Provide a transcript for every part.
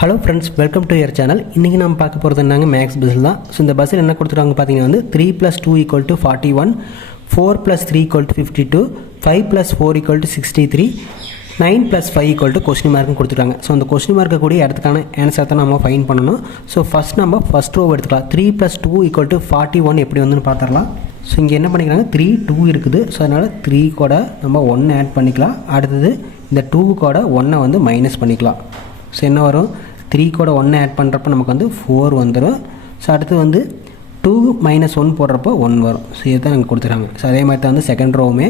Hello friends, welcome to your channel. இன்றைக்கி நம்ம பார்க்க போகிறது என்னங்க மேக்ஸ் பஸ்ஸில் தான். ஸோ இந்த பஸ்ஸில் என்ன கொடுத்துருக்காங்க பார்த்தீங்கன்னா வந்து 3 + 2 = 41, 4 + 3 = 52, 5 + 4 = 63, 9 + 5 கொஸ்டின் மார்க்கும் கொடுத்துருக்காங்க. ஸோ அந்த கொஸ்டின் மார்க்கை கூடிய இடத்துக்கான ஆன்சர் தான் நம்ம ஃபைன் பண்ணணும். ஸோ நம்ம ஃபஸ்ட் ரோ எடுத்துக்கலாம். 3 + 2 = 41 எப்படி வந்துன்னு பார்த்துடலாம். ஸோ இங்கே என்ன பண்ணிக்கிறாங்க, 3 2 இருக்குது. ஸோ அதனால் 3 கூட நம்ம 1 ஆட் பண்ணிக்கலாம். அடுத்தது இந்த 2 கூட 1 வந்து மைனஸ் பண்ணிக்கலாம். ஸோ என்ன வரும், 3 கூட 1 ஆட் பண்ணுறப்ப நமக்கு வந்து 4 வந்துடும். ஸோ அடுத்து வந்து 2 - 1 போடுறப்போ 1 வரும். ஸோ இதை தான் நாங்கள் கொடுத்துருக்காங்க. ஸோ அதே மாதிரி தான் வந்து செகண்ட் ரோவுமே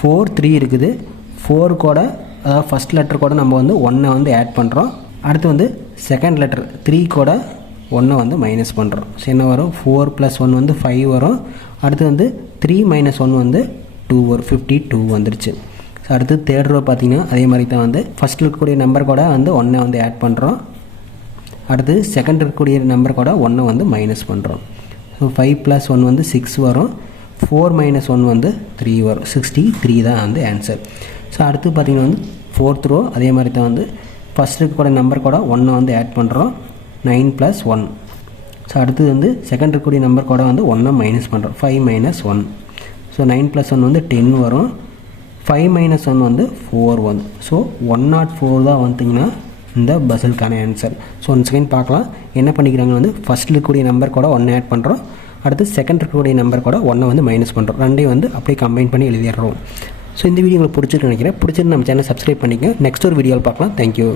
4 3 இருக்குது. 4 கூட அதாவது ஃபஸ்ட் லெட்டர் கூட நம்ம வந்து 1 வந்து ஆட் பண்ணுறோம். அடுத்து வந்து செகண்ட் லெட்டர் 3 கூட 1 வந்து மைனஸ் பண்ணுறோம். ஸோ என்ன வரும், 4 + 1 வந்து 5 வரும். அடுத்து வந்து 3 - 1 வந்து 2 வரும். 52 வந்துருச்சு. ஸோ அடுத்து தேர்ட் ரோ பார்த்திங்கன்னா அதே மாதிரி தான் வந்து ஃபஸ்ட்டில் இருக்கக்கூடிய நம்பர் கூட வந்து 1 வந்து ஆட் பண்ணுறோம். அடுத்து செகண்ட் இருக்கக்கூடிய நம்பர் கூட 1 வந்து மைனஸ் பண்ணுறோம். ஸோ 5 + 1 வந்து 6 வரும். 4 - 1 வந்து 3 வரும். 63 தான் வந்து ஆன்சர். ஸோ அடுத்து பார்த்திங்கன்னா வந்து ஃபோர்த் ரோ அதே மாதிரி தான் வந்து ஃபஸ்ட் இருக்கக்கூடிய நம்பர் கூட 1 வந்து ஆட் பண்ணுறோம். 9 + 1. ஸோ அடுத்து வந்து செகண்ட் இருக்கக்கூடிய நம்பர் கூட வந்து 1 மைனஸ் பண்ணுறோம். 5 - 1. ஸோ 9 + 1 வந்து 10 வரும். 5 - 1 வந்து 4 வந்து. ஸோ 104 தான் வந்துட்டிங்கன்னா இந்த பஸ்ஸுக்கான ஆன்சர். ஸோ ஒன் செகண்ட் பார்க்கலாம். என்ன பண்ணிக்கிறாங்க வந்து ஃபஸ்ட்டில் இருக்கக்கூடிய நம்பர் கூட 1 ஆட் பண்ணுறோம். அடுத்து செகண்ட் இருக்கக்கூடிய நம்பர் கூட 1 வந்து மைனஸ் பண்ணுறோம். ரெண்டையும் வந்து அப்படியே கம்பைன் பண்ணி எழுதிடுறோம். ஸோ இந்த வீடியோ உங்களுக்கு பிடிச்சிருக்கு நினைக்கிறேன். பிடிச்சிருந்து நம்ம சேனல் சப்ஸ்கிரைப் பண்ணிக்கங்க. நெக்ஸ்ட் ஒரு வீடியோவில் பார்க்கலாம். தேங்க்யூ.